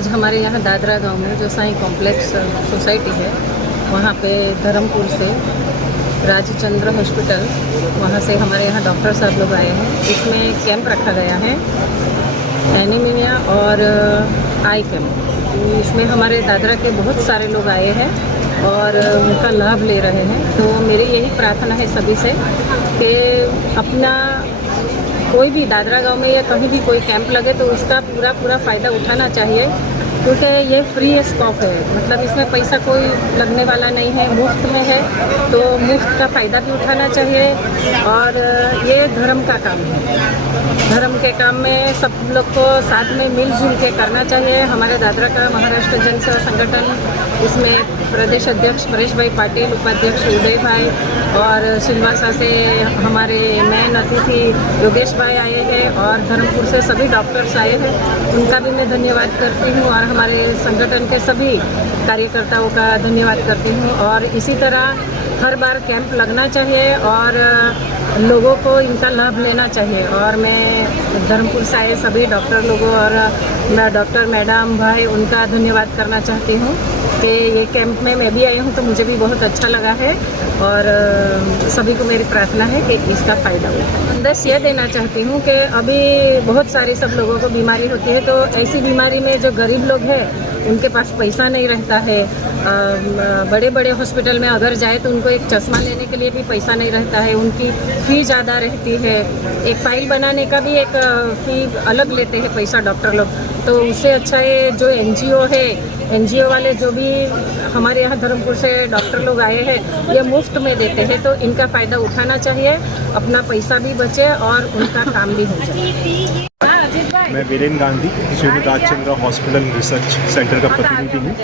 आज हमारे यहाँ दादरा गांव में जो साईं कॉम्प्लेक्स सोसाइटी है, वहाँ पे धर्मपुर से राजचंद्र हॉस्पिटल, वहाँ से हमारे यहाँ डॉक्टर साहब लोग आए हैं। इसमें कैंप रखा गया है एनीमिया और आई कैंप। इसमें हमारे दादरा के बहुत सारे लोग आए हैं और उनका लाभ ले रहे हैं। तो मेरी यही प्रार्थना है सभी से कि अपना कोई भी दादरा गांव में या कहीं भी कोई कैंप लगे तो उसका पूरा फ़ायदा उठाना चाहिए, क्योंकि ये फ्री स्कोप है। मतलब इसमें पैसा कोई लगने वाला नहीं है, मुफ्त में है, तो मुफ्त का फ़ायदा भी उठाना चाहिए। और ये धर्म का काम है, धर्म के काम में सब लोग को साथ में मिलजुल के करना चाहिए। हमारे दादरा का महाराष्ट्र जन सेवा संगठन, इसमें प्रदेश अध्यक्ष परेश भाई पाटिल, उपाध्यक्ष उदय भाई और सिलवासा से हमारे मेन अतिथि योगेश भाई आए हैं और धर्मपुर से सभी डॉक्टर्स आए हैं। उनका भी मैं धन्यवाद करती हूँ और हमारे संगठन के सभी कार्यकर्ताओं का धन्यवाद करती हूँ। और इसी तरह हर बार कैंप लगना चाहिए और लोगों को इनका लाभ लेना चाहिए। और मैं धर्मपुर से आए सभी डॉक्टर लोगों और डॉक्टर मैडम भाई, उनका धन्यवाद करना चाहती हूँ कि ये कैंप में मैं भी आई हूँ तो मुझे भी बहुत अच्छा लगा है। और सभी को मेरी प्रार्थना है कि इसका फ़ायदा हो। संदेश ये देना चाहती हूँ कि अभी बहुत सारे सब लोगों को बीमारी होती है, तो ऐसी बीमारी में जो गरीब लोग हैं उनके पास पैसा नहीं रहता है। बड़े बड़े हॉस्पिटल में अगर जाए तो उनको एक चश्मा लेने के लिए भी पैसा नहीं रहता है, उनकी फ़ी ज़्यादा रहती है। एक फ़ाइल बनाने का भी एक फ़ी अलग लेते हैं पैसा डॉक्टर लोग। तो उससे अच्छा है जो NGO है, NGO वाले जो भी हमारे यहाँ धर्मपुर से डॉक्टर लोग आए हैं, ये मुफ्त में देते हैं, तो इनका फ़ायदा उठाना चाहिए। अपना पैसा भी बचे और उनका काम भी हो जाए। मैं Viren Gandhi Shrimati Rajchandra hospital research centre का प्रतिनिधि हूँ।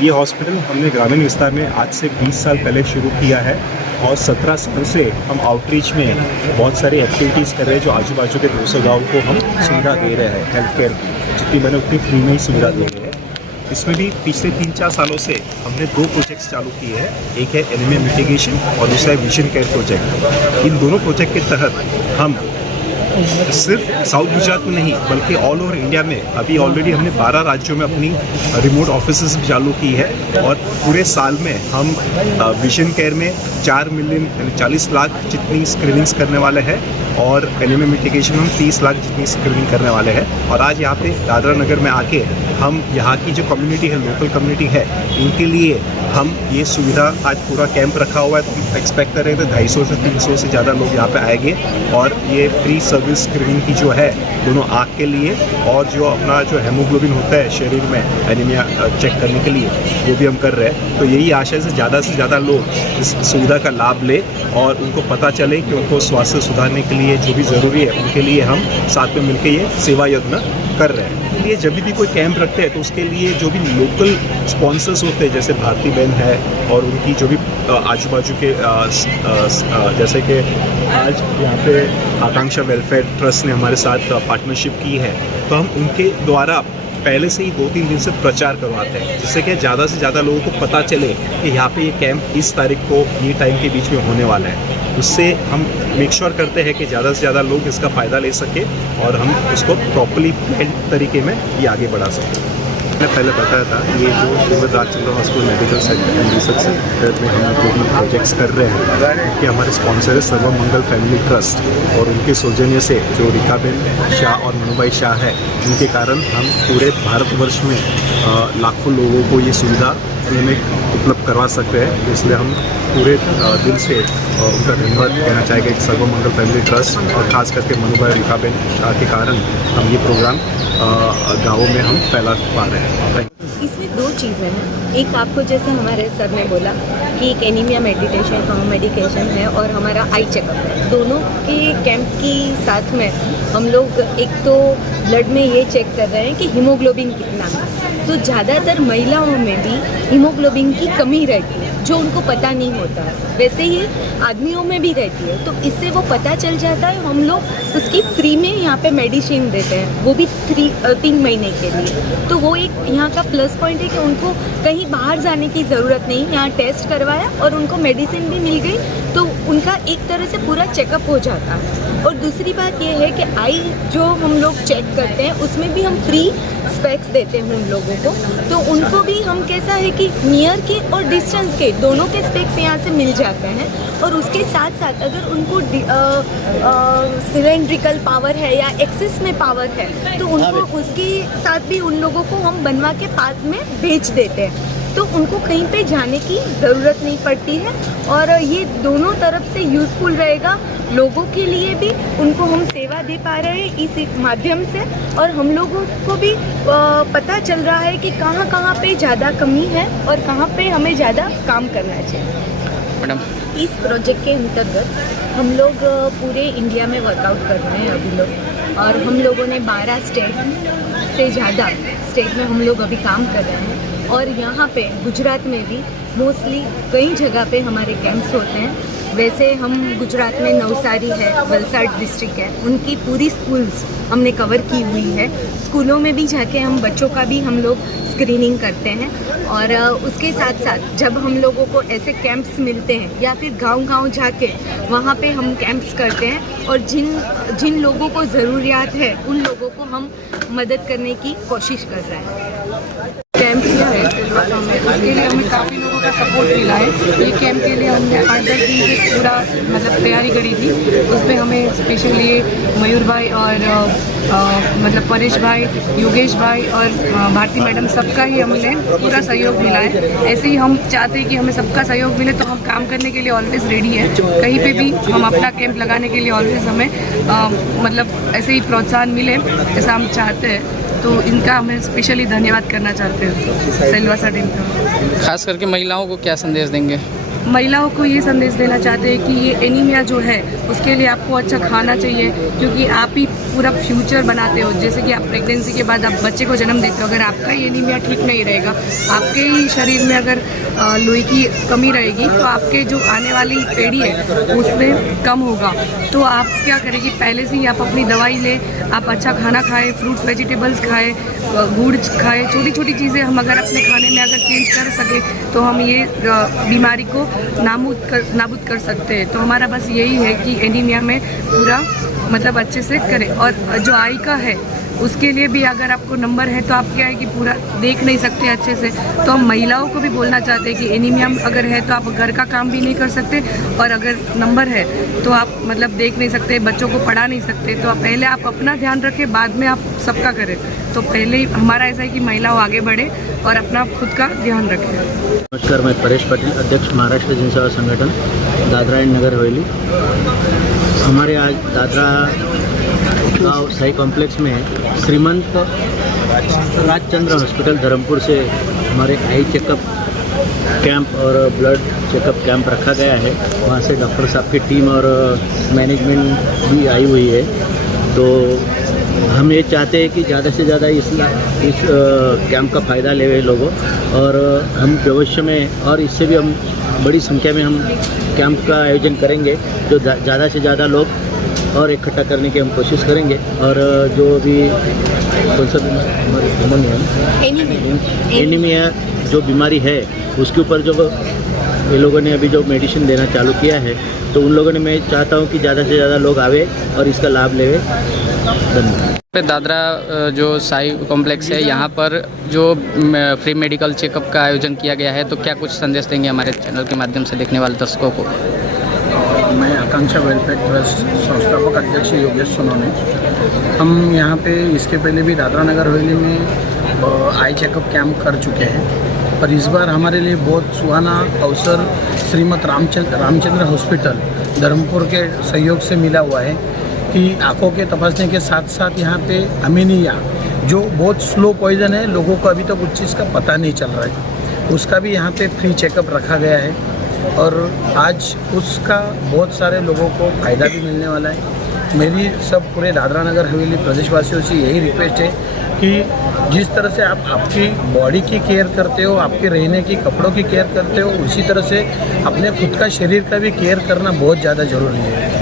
ये हॉस्पिटल हमने ग्रामीण विस्तार में आज से 20 साल पहले शुरू किया है और 17 साल से हम आउटरीच में बहुत सारी एक्टिविटीज़ कर रहे हैं, जो आजू बाजू के 200 गाँव को हम सुविधा दे रहे हैं। हेल्थ केयर की जितनी मैंने उतनी फ्री में ही सुविधा दे रहे हैं। इसमें भी पिछले 3-4 सालों से हमने 2 प्रोजेक्ट्स चालू किए हैं। एक है एनीमिया मिटिगेशन और दूसरा है विजन केयर प्रोजेक्ट। इन दोनों प्रोजेक्ट के तहत हम सिर्फ साउथ गुजरात में नहीं बल्कि ऑल ओवर इंडिया में अभी ऑलरेडी हमने 12 राज्यों में अपनी रिमोट ऑफिसेज भी चालू की है। और पूरे साल में हम विजन केयर में 4 मिलियन 40 लाख जितनी स्क्रीनिंग्स करने वाले हैं और एनीमिया मिटिगेशन में हम 30 लाख जितनी स्क्रीनिंग करने वाले हैं। और आज यहाँ पे दादरा नगर में आके हम यहाँ की जो कम्युनिटी है, लोकल कम्युनिटी है, इनके लिए हम ये सुविधा आज पूरा कैंप रखा हुआ है। तो हम एक्सपेक्ट कर रहे थे 250 से 300 से ज़्यादा लोग यहाँ पे आएंगे और ये फ्री सर्विस स्क्रीनिंग की जो है दोनों आँख के लिए और जो अपना जो हेमोग्लोबिन होता है शरीर में एनीमिया चेक करने के लिए, वो भी हम कर रहे हैं। तो यही आशा से ज़्यादा लोग इस सुविधा का लाभ ले और उनको पता चले कि उनको स्वास्थ्य सुधारने के लिए जो भी ज़रूरी है उनके लिए हम साथ में मिलकर ये सेवा यत्न कर रहे हैं। इसलिए जब भी कोई कैंप रखते हैं तो उसके लिए जो भी लोकल स्पॉन्सर्स होते हैं, जैसे भारती बहन है और उनकी जो भी आजू बाजू के जैसे कि आज यहाँ पे आकांक्षा वेलफेयर ट्रस्ट ने हमारे साथ पार्टनरशिप की है, तो हम उनके द्वारा पहले से ही 2-3 दिन से प्रचार करवाते हैं, जिससे कि ज़्यादा से ज़्यादा लोगों को पता चले कि यहाँ पे ये कैंप इस तारीख को ये टाइम के बीच में होने वाला है। उससे हम मेक श्योर करते हैं कि ज़्यादा से ज़्यादा लोग इसका फ़ायदा ले सके और हम उसको प्रॉपर्ली प्लान तरीके में ये आगे बढ़ा सकें। मैंने पहले बताया था ये जो Shrimati Rajchandra hospital medical centre and research centre में हम जो भी प्रोजेक्ट्स कर रहे हैं कि हमारे स्पॉन्सर है सर्वमंगल फैमिली ट्रस्ट और उनके सौजन्य से जो रिकाबेन शाह और मनुभाई शाह है, उनके कारण हम पूरे भारतवर्ष में लाखों लोगों को ये सुविधा फ्री में उपलब्ध करवा सकते हैं। इसलिए हम पूरे दिल से उनका धन्यवाद कहना चाहेंगे कि सर्वमंगल फैमिली ट्रस्ट और ख़ास करके मनुभाई रिकाबेन शाह के कारण हम ये प्रोग्राम गाँवों में हम फैला पा रहे हैं। इसमें 2 चीज़ें हैं। एक आपको जैसे हमारे सर ने बोला कि एक एनीमिया मेडिकेशन है और हमारा आई चेकअप है। दोनों के कैंप के साथ में हम लोग एक तो ब्लड में ये चेक कर रहे हैं कि हीमोग्लोबिन कितना है। तो ज़्यादातर महिलाओं में भी हीमोग्लोबिन की कमी रहती है, जो उनको पता नहीं होता है। वैसे ही आदमियों में भी रहती है, तो इससे वो पता चल जाता है। हम लोग उसकी फ्री में यहाँ पे मेडिसिन देते हैं, वो भी 3 महीने के लिए। तो वो एक यहाँ का प्लस पॉइंट है कि उनको कहीं बाहर जाने की ज़रूरत नहीं, यहाँ टेस्ट करवाया और उनको मेडिसिन भी मिल गई, तो उनका एक तरह से पूरा चेकअप हो जाता है। और दूसरी बात ये है कि आई जो हम लोग चेक करते हैं उसमें भी हम फ्री स्पेक्स देते हैं उन लोगों को, तो उनको भी हम कैसा है कि नियर के और डिस्टेंस के दोनों के स्पेक्स यहाँ से मिल जाते हैं। और उसके साथ साथ अगर उनको सिलेंड्रिकल पावर है या एक्सिस में पावर है तो उनको उसके साथ भी उन लोगों को हम बनवा के पार्क में भेज देते हैं, तो उनको कहीं पे जाने की ज़रूरत नहीं पड़ती है। और ये दोनों तरफ से यूज़फुल रहेगा, लोगों के लिए भी उनको हम सेवा दे पा रहे हैं इस माध्यम से, और हम लोगों को भी पता चल रहा है कि कहाँ कहाँ पे ज़्यादा कमी है और कहाँ पे हमें ज़्यादा काम करना चाहिए। मैडम, इस प्रोजेक्ट के अंतर्गत हम लोग पूरे इंडिया में वर्कआउट कर रहे हैं अभी लोग, और हम लोगों ने 12 स्टेट से ज़्यादा स्टेट में हम लोग अभी काम कर रहे हैं। और यहाँ पे गुजरात में भी मोस्टली कई जगह पे हमारे कैंप्स होते हैं। वैसे हम गुजरात में नवसारी है, वलसाड डिस्ट्रिक्ट है, उनकी पूरी स्कूल्स हमने कवर की हुई है। स्कूलों में भी जाके हम बच्चों का भी हम लोग स्क्रीनिंग करते हैं। और उसके साथ साथ जब हम लोगों को ऐसे कैंप्स मिलते हैं या फिर गांव-गांव जाके वहाँ पे हम कैंप्स करते हैं, और जिन लोगों को ज़रूरियात है उन लोगों को हम मदद करने की कोशिश कर रहे हैं। कैंप किया है सिलवासा में, उसके लिए हमें काफ़ी लोगों का सपोर्ट मिला है। ये कैंप के लिए हमने 8-10 दिन से पूरा मतलब तैयारी करी थी। उसमें हमें स्पेशली मयूर भाई और मतलब परेश भाई, योगेश भाई और भारती मैडम, सबका ही हमने पूरा सहयोग मिला है। ऐसे ही हम चाहते हैं कि हमें सबका सहयोग मिले, तो हम काम करने के लिए ऑलवेज रेडी है। कहीं पे भी हम अपना कैंप लगाने के लिए ऑलवेज हमें मतलब ऐसे ही प्रोत्साहन मिले, ऐसा हम चाहते हैं। तो इनका हमें स्पेशली धन्यवाद करना चाहते हैं सिलवासा टीम का। खास करके महिलाओं को क्या संदेश देंगे? महिलाओं को ये संदेश देना चाहते हैं कि ये एनीमिया जो है उसके लिए आपको अच्छा खाना चाहिए, क्योंकि आप ही पूरा फ्यूचर बनाते हो। जैसे कि आप प्रेगनेंसी के बाद आप बच्चे को जन्म देते हो, अगर आपका ही एनीमिया ठीक नहीं रहेगा, आपके ही शरीर में अगर लोहे की कमी रहेगी, तो आपके जो आने वाली पीढ़ी है उसमें कम होगा। तो आप क्या करेंगे, पहले से ही आप अपनी दवाई लें, आप अच्छा खाना खाएं, फ्रूट्स वेजिटेबल्स खाएं, गुड़ खाएं, छोटी छोटी चीज़ें हम अगर अपने खाने में अगर चेंज कर सके तो हम ये बीमारी को नाबूद कर सकते हैं। तो हमारा बस यही है कि एनीमिया में पूरा मतलब अच्छे से करें। और जो आई का है उसके लिए भी अगर आपको नंबर है तो आप क्या है कि पूरा देख नहीं सकते अच्छे से, तो हम महिलाओं को भी बोलना चाहते हैं कि एनीमिया अगर है तो आप घर का काम भी नहीं कर सकते, और अगर नंबर है तो आप मतलब देख नहीं सकते, बच्चों को पढ़ा नहीं सकते। तो पहले आप अपना ध्यान रखें, बाद में आप सबका करें। तो पहले ही हमारा ऐसा है कि महिलाओं आगे बढ़े और अपना खुद का ध्यान रखें। नमस्कार, मैं परेश पाटिल, अध्यक्ष महाराष्ट्र जनसेवा संगठन दादरा एंड नगर हवेली। हमारे आज दादरा गाँव साई कॉम्प्लेक्स में श्रीमंत राजचंद्र हॉस्पिटल धर्मपुर से हमारे आई चेकअप कैंप और ब्लड चेकअप कैंप रखा गया है। वहाँ से डॉक्टर साहब की टीम और मैनेजमेंट भी आई हुई है। तो हम ये चाहते हैं कि ज़्यादा से ज़्यादा इस कैंप का फ़ायदा ले लोगों, और हम भविष्य में और इससे भी हम बड़ी संख्या में हम कैंप का आयोजन करेंगे, जो ज़्यादा से ज़्यादा लोग और इकट्ठा करने की हम कोशिश करेंगे। और जो भी कौन सा एनीमिया जो बीमारी है उसके ऊपर जो ये लोगों ने अभी जो मेडिसिन देना चालू किया है, तो उन लोगों ने, मैं चाहता हूँ कि ज़्यादा से ज़्यादा लोग आवे और इसका लाभ लेवे। धन्यवाद। दादरा जो साई कॉम्प्लेक्स है, यहाँ पर जो फ्री मेडिकल चेकअप का आयोजन किया गया है, तो क्या कुछ संदेश देंगे हमारे चैनल के माध्यम से देखने वाले दर्शकों को? मैं आकांक्षा वेलफेयर ट्रस्ट संस्थापक अध्यक्ष योगेश सोनोने। हम यहाँ पे इसके पहले भी दादरा नगर हवेली में आई चेकअप कैंप कर चुके हैं, पर इस बार हमारे लिए बहुत सुहाना अवसर श्रीमद रामचंद्र हॉस्पिटल धर्मपुर के सहयोग से मिला हुआ है कि आँखों के तपासने के साथ साथ यहाँ पे अमीनिया जो बहुत स्लो पॉइजन है, लोगों को अभी तक उस चीज़ का पता नहीं चल रहा है, उसका भी यहाँ पे फ्री चेकअप रखा गया है। और आज उसका बहुत सारे लोगों को फ़ायदा भी मिलने वाला है। मेरी सब पूरे दादरा नगर हवेली प्रदेशवासियों से यही रिक्वेस्ट है कि जिस तरह से आप आपकी बॉडी की केयर करते हो, आपके रहने की कपड़ों की केयर करते हो, उसी तरह से अपने खुद का शरीर का भी केयर करना बहुत ज़्यादा ज़रूरी है।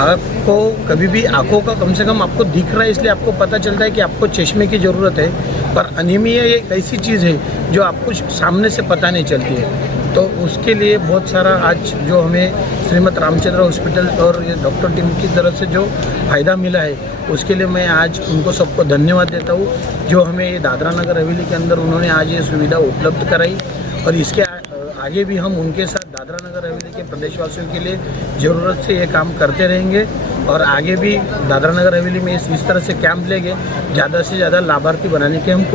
आपको कभी भी आँखों का कम से कम आपको दिख रहा है, इसलिए आपको पता चलता है कि आपको चश्मे की ज़रूरत है, पर अनीमिया एक ऐसी चीज़ है जो आपको सामने से पता नहीं चलती है। तो उसके लिए बहुत सारा आज जो हमें श्रीमद रामचंद्र हॉस्पिटल और ये डॉक्टर टीम की तरफ से जो फ़ायदा मिला है उसके लिए मैं आज उनको सबको धन्यवाद देता हूँ, जो हमें ये दादरा नगर हवेली के अंदर उन्होंने आज ये सुविधा उपलब्ध कराई। और इसके आगे भी हम उनके साथ दादरा नगर हवेली के प्रदेशवासियों के लिए ज़रूरत से ये काम करते रहेंगे और आगे भी दादरा नगर हवेली में इस तरह से कैंप लेंगे, ज़्यादा से ज़्यादा लाभार्थी बनाने की हम